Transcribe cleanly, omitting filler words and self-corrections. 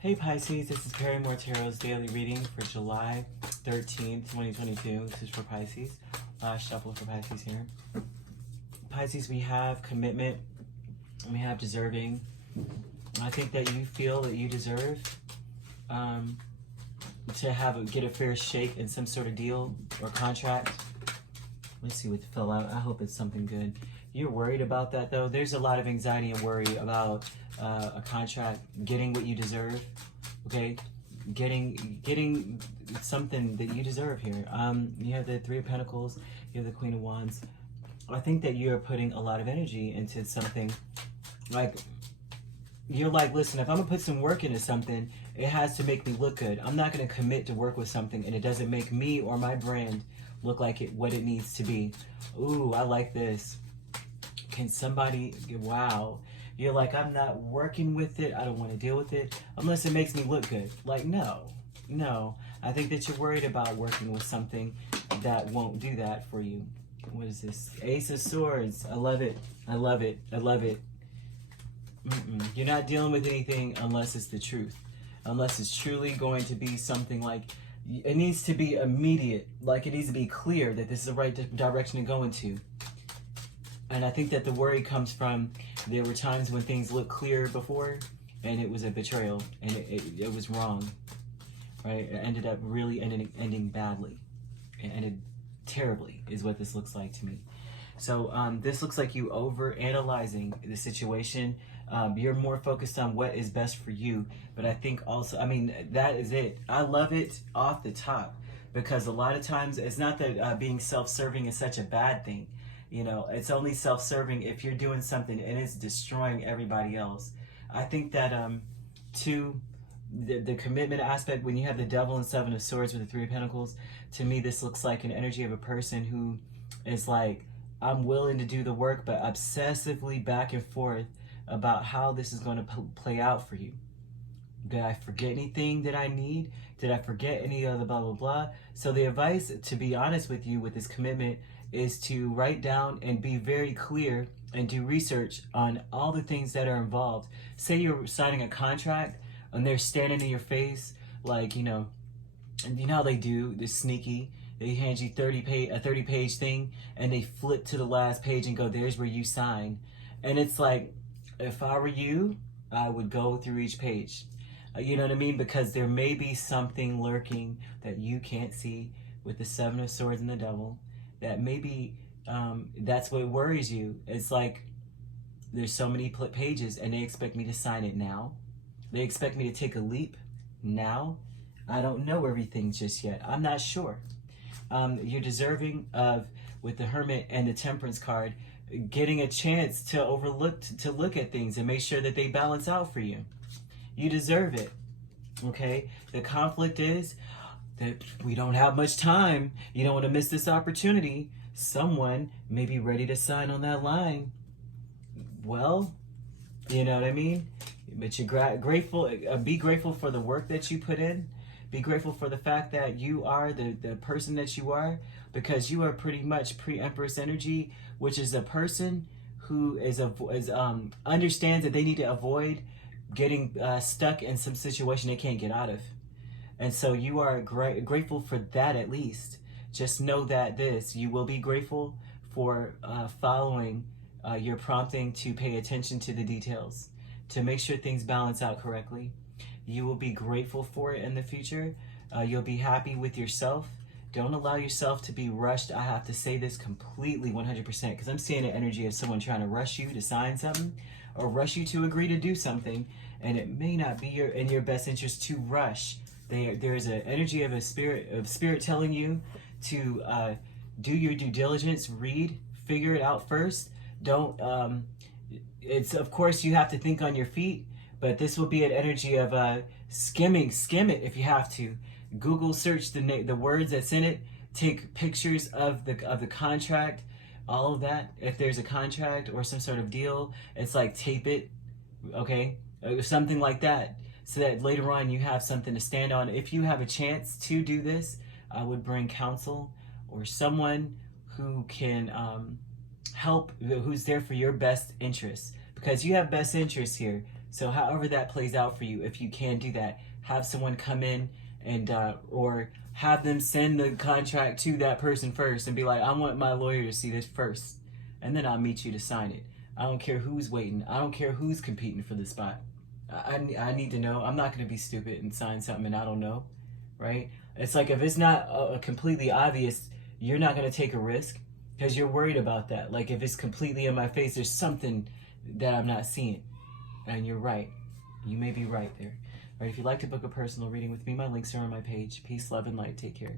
Hey Pisces, this is Perrymore Tarot's daily reading for July 13th, 2022. This is for Pisces. Last shuffle for Pisces here. Pisces, we have commitment, and we have deserving. I think that you feel that you deserve to get a fair shake in some sort of deal or contract. Let's see what fell out. I hope it's something good. You're worried about that though. There's a lot of anxiety and worry about a contract, getting what you deserve, okay? Getting something that you deserve here. You have the Three of Pentacles, you have the Queen of Wands. I think that you're putting a lot of energy into something. Like, you're like, listen, if I'm gonna put some work into something, it has to make me look good. I'm not gonna commit to work with something and it doesn't make me or my brand look like what it needs to be. Ooh, I like this. Can somebody, wow. You're like, I'm not working with it. I don't want to deal with it unless it makes me look good. Like, no. I think that you're worried about working with something that won't do that for you. What is this? Ace of Swords. I love it. I love it. I love it. You're not dealing with anything unless it's the truth. Unless it's truly going to be something like, it needs to be immediate. Like, it needs to be clear that this is the right direction to go into. And I think that the worry comes from, there were times when things looked clear before and it was a betrayal and it was wrong, right? It ended up really ending badly. It ended terribly is what this looks like to me. So this looks like you over-analyzing the situation. You're more focused on what is best for you. But I think also, I mean, that is it. I love it off the top because a lot of times it's not that being self-serving is such a bad thing. You know, it's only self-serving if you're doing something and it's destroying everybody else. I think that, the commitment aspect, when you have the Devil and Seven of Swords with the Three of Pentacles, to me, this looks like an energy of a person who is like, I'm willing to do the work, but obsessively back and forth about how this is going to play out for you. Did I forget anything that I need? Did I forget any of the blah, blah, blah? So the advice, to be honest with you, with this commitment, is to write down and be very clear and do research on all the things that are involved. Say you're signing a contract and they're standing in your face, like, you know how they do, this sneaky, they hand you a 30-page thing and they flip to the last page and go, there's where you sign. And it's like, if I were you, I would go through each page. You know what I mean? Because there may be something lurking that you can't see with the Seven of Swords and the Devil. That maybe that's what worries you. It's like there's so many pages and they expect me to sign it now. They expect me to take a leap now. I don't know everything just yet. I'm not sure. You're deserving of, with the Hermit and the Temperance card, getting a chance to look at things and make sure that they balance out for you. You deserve it, okay? The conflict is that we don't have much time. You don't want to miss this opportunity. Someone may be ready to sign on that line. Well, you know what I mean? But you're grateful. Be grateful for the work that you put in. Be grateful for the fact that you are the person that you are, because you are pretty much pre-Empress energy, which is a person who understands that they need to avoid getting stuck in some situation they can't get out of. And so you are grateful for that at least. Just know that you will be grateful for following your prompting to pay attention to the details, to make sure things balance out correctly. You will be grateful for it in the future. You'll be happy with yourself. Don't allow yourself to be rushed. I have to say this completely 100% because I'm seeing the energy of someone trying to rush you to sign something or rush you to agree to do something, and it may not be in your best interest to rush. There's an energy of spirit telling you to do your due diligence, read, figure it out first. Don't, it's, of course, you have to think on your feet, but this will be an energy of skim it if you have to. Google search the words that's in it, take pictures of the contract, all of that. If there's a contract or some sort of deal, it's like tape it, okay? Something like that, so that later on you have something to stand on. If you have a chance to do this, I would bring counsel or someone who can help, who's there for your best interests, because you have best interests here. So however that plays out for you, if you can do that, have someone come in and or have them send the contract to that person first and be like, I want my lawyer to see this first, and then I'll meet you to sign it. I don't care who's waiting. I don't care who's competing for the spot. I need to know. I'm not going to be stupid and sign something and I don't know, right? It's like if it's not completely obvious, you're not going to take a risk because you're worried about that. Like if it's completely in my face, there's something that I'm not seeing. And you're right. You may be right there. All right, if you'd like to book a personal reading with me, my links are on my page. Peace, love, and light. Take care.